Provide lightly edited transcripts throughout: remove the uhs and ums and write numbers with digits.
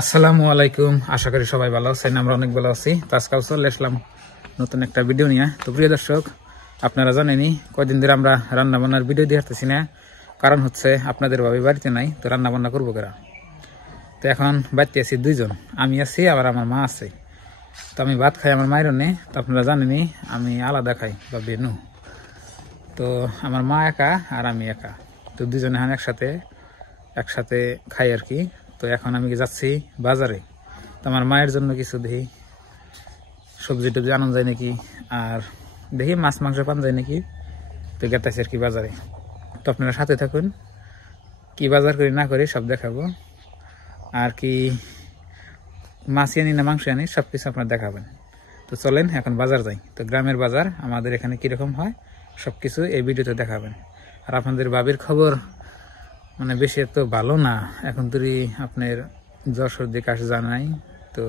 আসসালামু আলাইকুম, আশা করি সবাই ভালো আছেন। আমরা অনেক ভালো আছি। তো আজকাল চলে আসলাম নতুন একটা ভিডিও নিয়ে। তো প্রিয় দর্শক, আপনারা জানেনই কয়দিন ধরে আমরা রান্না বান্নার ভিডিও দিয়ে আসতেছি না, কারণ হচ্ছে আপনাদের ভাবি বাড়িতে নাই, তো রান্না বান্না করবো কেরা। তো এখন বাড়িতে আছি দুইজন, আমি আছি আবার আমার মা আছে। তো আমি ভাত খাই আমার মায়ের নে, তো আপনারা জানেনই আমি আলাদা খাই বা বেনু। তো আমার মা একা আর আমি একা, তো দুজনে এখন একসাথে খাই আর কি। তো এখন আমি যাচ্ছি বাজারে, তো আমার মায়ের জন্য কিছু দেখি সবজি টবজি আনা যায় নাকি, আর দেখি মাছ মাংস পান যায় নাকি, তো গেতেছি আর কি বাজারে। তো আপনারা সাথে থাকুন, কি বাজার করি না করি সব দেখাবো, আর কি মাছ আনি না মাংস আনি সব কিছু আপনারা দেখাবেন। তো চলেন এখন বাজার যাই। তো গ্রামের বাজার আমাদের এখানে কিরকম হয় সব কিছু এই ভিডিওতে দেখাবেন। আর আপনাদের বাবির খবর মানে বেশি তো ভালো না, এখন তুই আপনার জ্বর সর্দি কাশ জানাই, তো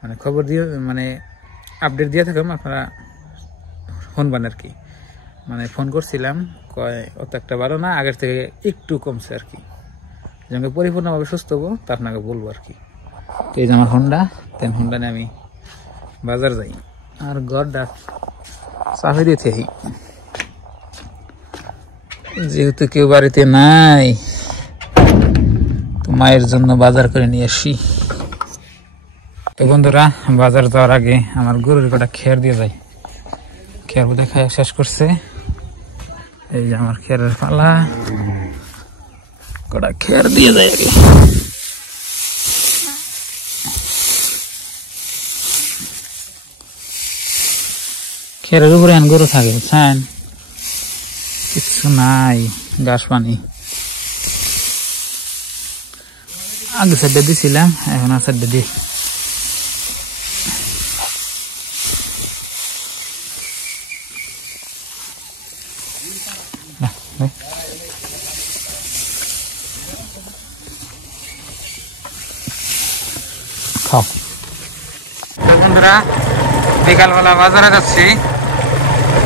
মানে খবর দিয়ে মানে আপডেট দিয়ে থাকলাম, আপনারা শুনবেন আর কি। মানে ফোন করছিলাম, কয় অত একটা ভালো না, আগের থেকে একটু কমছে আর কি। যেমন পরিপূর্ণভাবে সুস্থ হবো তা আপনাকে বলবো আর কি। তো এই যে আমার হোন্ডা নিয়ে আমি বাজার যাই, আর ঘরটা চাপে দিয়েছি যেহেতু কেউ বাড়িতে নাই, তো মায়ের জন্য বাজার করে নিয়ে আসি। তো বন্ধুরা, বাজার যাওয়ার আগে আমার গরুর কটা খের দিয়ে যাই। খের বোধহয় খাওয়া শেষ করছে, এই যে আমার খেরের পালা, কটা খের দিয়ে যায় আগে। খেরের উপরে গরু থাকে বুঝছেন, কিছু নাই, ঘাস পানি আগে সাইডে দিছিলাম, এখন আর সাইডে দিই। খাও। বন্ধুরা, বিকালবেলা বাজারে যাচ্ছি।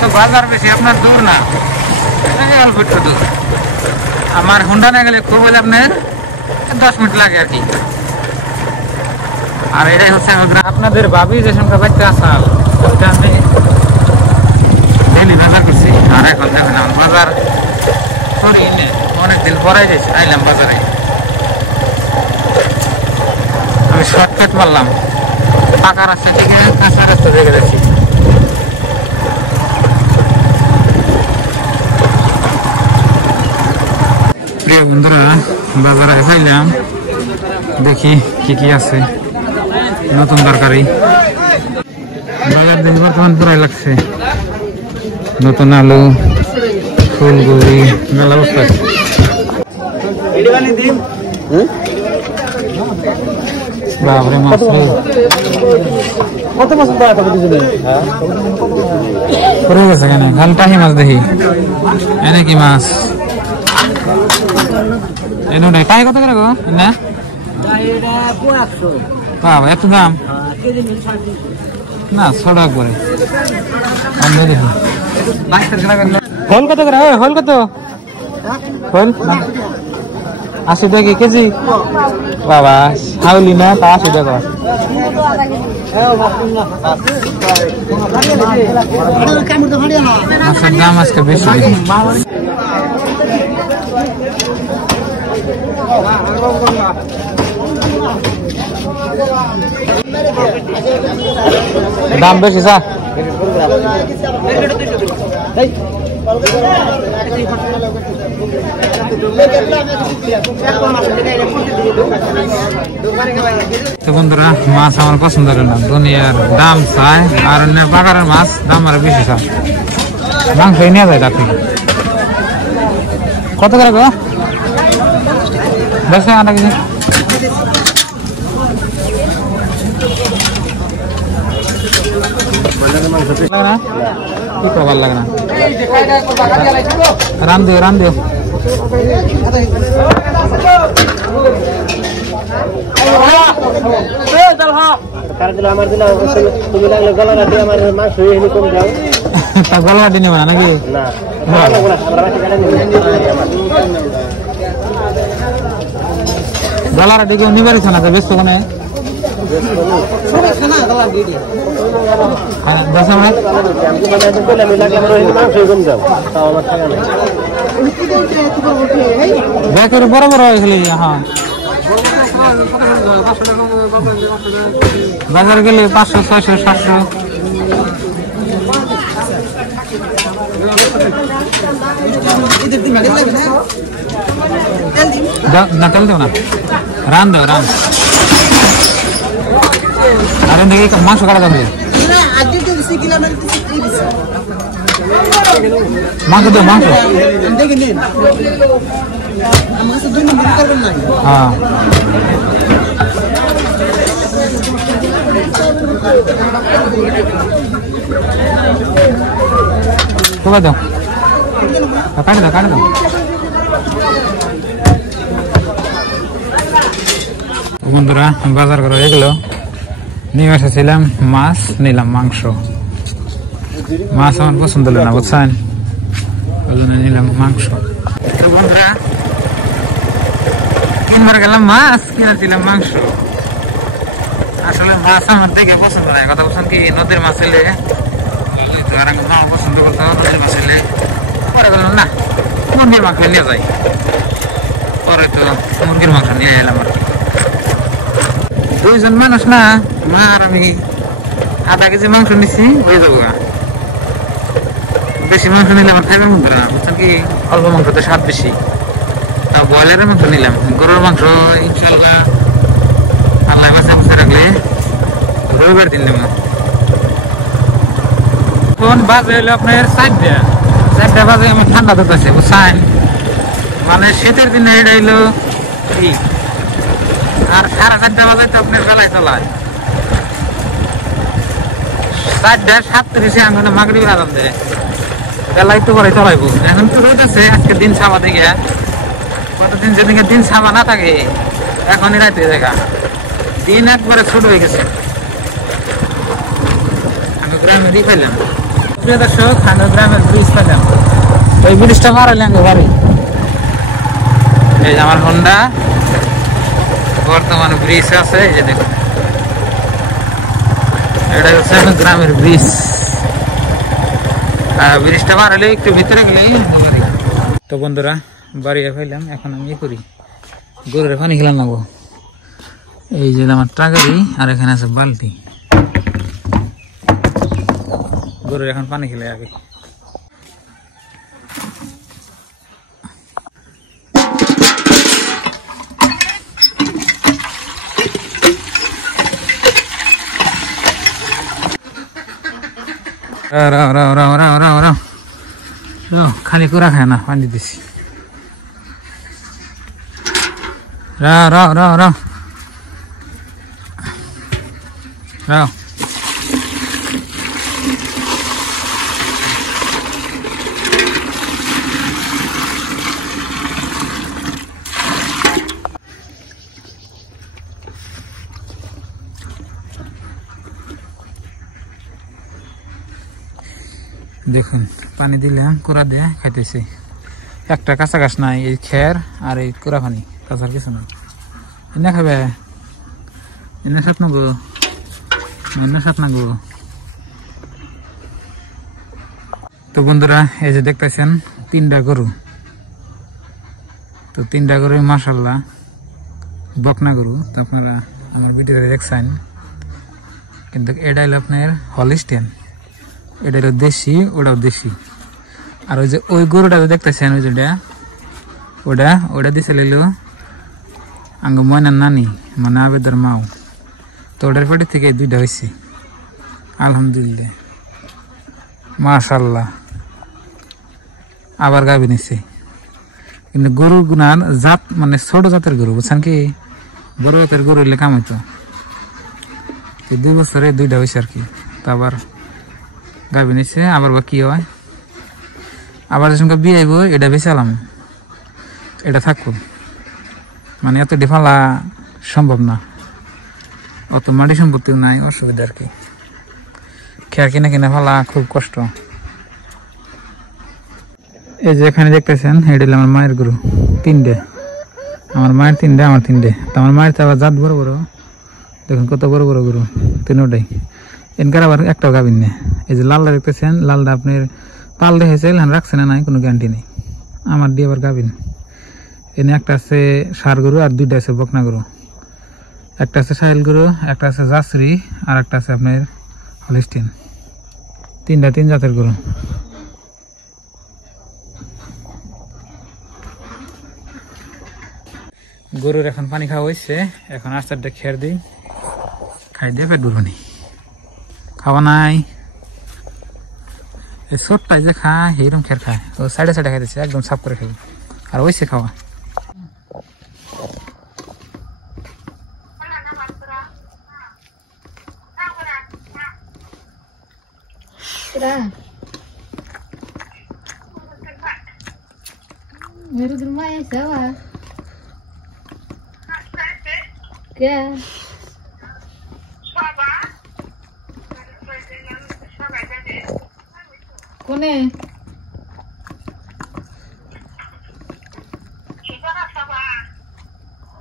তো বাজার বেশি আপনার দূর না, অল্প একটু দূর। আমার হুন্ডা না গেলে খুব হলে আপনার 10 মিনিট লাগে আর কি। আর এটাই হচ্ছে আপনাদের ভাবি যে সংখ্যা বাড়তে আসাল, আমি ডেলি বাজার করছি। আর এখন দেখেন আমার বাজার অনেকদিন পরে যাইছি, আইলাম বাজারে। আমি শর্টকাট মারলাম, পাকা রাস্তা থেকে কাঁচা রাস্তা থেকে যাচ্ছি। প্রিয় বন্ধুরা, বাজারে যাইলাম, দেখি কি কি আছে নতুন তরকারি। বাজার দেখি বর্তমান পুরাই লাগছে, নতুন আলু, ফুলকপি, মেলা বস্তা। বাবরে মাছ কত মাছ পড়ে গেছে কেন, ঘালটাহি মাছ দেখি। এনে কি মাছ? টাই কত করে গো না? বাবা এত দাম না, 6 টাকা করে। হল কত করে? হল কত? হল 80 টাকা কেজি। বাবা হাউলি না, তা 80 টাকা। মাছের দাম আজকে বেশি। দাম বেশি স্যার। তো বন্ধুরা, মাছ আমার পছন্দ করে না, দুনিয়ার দাম চায়, আর অন্যের বাগানের মাছ দাম আরো বেশি চায়। মাংস নিয়ে যায় তার থেকে। কত করে গো? 10 টাকা কেজি। কি ভাল লাগে না, রান দিও। গলাটি নেবে না নাকি? গলার দিকে নিবার ইচ্ছা না বেশ ওখানে ব্যাকের বড় বড় হয়েছিল হ্যাঁ বাজার গেলে 500 600 700 না তেল দেও না রান দাও রান আর দেখি মাংস কাটা যাবে মাংস দেও মাংস হ্যাঁ কোথায় দাও কাটে দাও কাটে দাও বন্ধুরা বাজার করে এগুলো নিয়ে এসেছিলাম মাছ নিলাম মাংস মাছ আমার পছন্দ হলো না বুঝছেন নিলাম মাংস বন্ধুরা কিনবার গেলাম মাছ কিনেছিলাম মাংস আসলে মাছ আমার দেখে পছন্দ হয় কথা বলছেন কি নদীর মাছ এলে পছন্দ করতো নদীর মাছ এলে পরে বললাম না মুরগির মাংস নিয়ে যাই পরে তো মুরগির মাংস নিয়ে এলাম আর কি দুইজন মানুষ না মা আর আমি আধা কেজি মাংস নিচ্ছি হয়ে যাবো বেশি মাংস নিলে আমার খাইবে মন করে না বুঝছেন কি অল্প মাংসতে স্বাদ বেশি তা ব্রয়লারের মাংস নিলাম গরুর মাংস ইনশাল্লাহ আল্লাহ মাসে বসে রাখলে রবিবার দিন নেব কোন বাজে হলো আপনার 4টা বাজে আমার ঠান্ডা ধরতেছে বুঝছেন মানে শীতের দিনে এটা হইলো কি আর 4:30 বাজে তো আপনার বেলায় চলায় 4:37 আঙ্গনে মাগরিবের আজান দেয় বেলায় তো পরে চলাইবো এখন তো রয়েছে আজকে দিন ছাবা থেকে কতদিন যেদিকে দিন ছাবা না থাকে এখনই রাতে দেখা দিন একবারে ছোট হয়ে গেছে আমি গ্রামেরই পেলাম প্রিয় দর্শক আমি গ্রামের ব্রিজ পেলাম ওই ব্রিজটা মারাইলাম বাড়ি এই আমার হোন্ডা বর্তমানে ব্রিজ আছে এই যে দেখুন এটা হচ্ছে গ্রামের ব্রিজ ব্রিজটা মারাইলে একটু ভিতরে গেলে তো বন্ধুরা বাড়ি ফেললাম এখন আমি করি গরুর পানি খেলাম নেবো এই যে আমার টাকারি আর এখানে আছে বালতি গরুর এখন পানি খেলে আগে খালি কুড়া খায় না পানি দিছি রাও দেখুন পানি দিলাম কুড়া দিয়ে খাইতেছে একটা কাঁচা গাছ নাই এই খের আর এই কুড়া পানি কাঁচার কিছু না এনে খাবে এনে সাত নাগো তো বন্ধুরা এই যে দেখতেছেন 3টা গরু তো 3টা গরু মাশাআল্লাহ বকনা গরু তো আপনারা আমার ভিডিওতে দেখছেন কিন্তু এটা হলো আপনার হলিস্টিয়ান এটা হলো দেশি ওটাও দেশি আর ওই যে ওই গরুটা দেখতেছেন ওই যেটা ওটা দিছিল আঙ্গ ময়নার নানি মানে আবেদর মাও তো ওটার পেটে থেকে 2টা হয়েছে আলহামদুলিল্লাহ মাশাআল্লাহ আবার গাবি নিছে কিন্তু গরু গুনার জাত মানে ছোট জাতের গরু বুঝছেন কি বড় জাতের গরু হইলে কাম হইতো 2 বছরে 2টা হয়েছে আর কি তো আবার গাবি নিছে আবার বা কি হয় আবার যখন বিয়ে আইব এটা বেচালাম এটা থাকবো মানে এত ডিফালা সম্ভব না অত মাটি সম্পত্তিও নাই অসুবিধা আর কি খেয়ার কিনে ফেলা খুব কষ্ট এই যে এখানে দেখতেছেন এটা আমার মায়ের গরু 3টে আমার মায়ের তিনটে আমার তিনটে আমার মায়ের তো আবার জাত বড় বড় দেখুন কত বড় বড় গরু তিনোটাই এনকার আবার একটাও গাভিন নেই এই যে লালটা দেখতেছেন লালটা আপনার পাল দেখেছে রাখছে না নাই কোনো গ্যারান্টি নেই আমার দিয়ে আবার গাভিন এনে একটা আছে ষাঁড় গরু আর দুইটা আছে বকনা গরু একটা আছে সাহিল গরু একটা আছে জাসরি আর একটা আছে আপনার হলিস্টিন তিন জাতের গরু গরুর এখন পানি খাওয়া হয়েছে এখন আস্তে আস্তে খের দিই খাই দিয়ে পেট ভরবনি খাওয়া নাই এই ছোটটাই যে খায় এইরকম খের খায় ও সাইডে সাইডে খাইতেছে একদম সাফ করে খাই আর হয়েছে খাওয়া मेरे दिल में ऐसा हुआ क्या कोने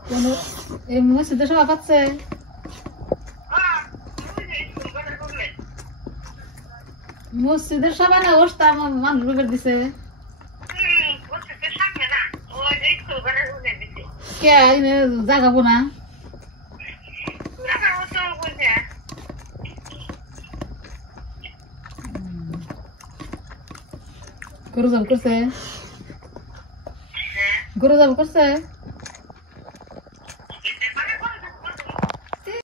कोने ये मुझसे तो शोभा पत से मुझसे तो शोभा ना उस टाइम मान लो कर दिसे क्या इन्हें जागा पुना गुरु जब करते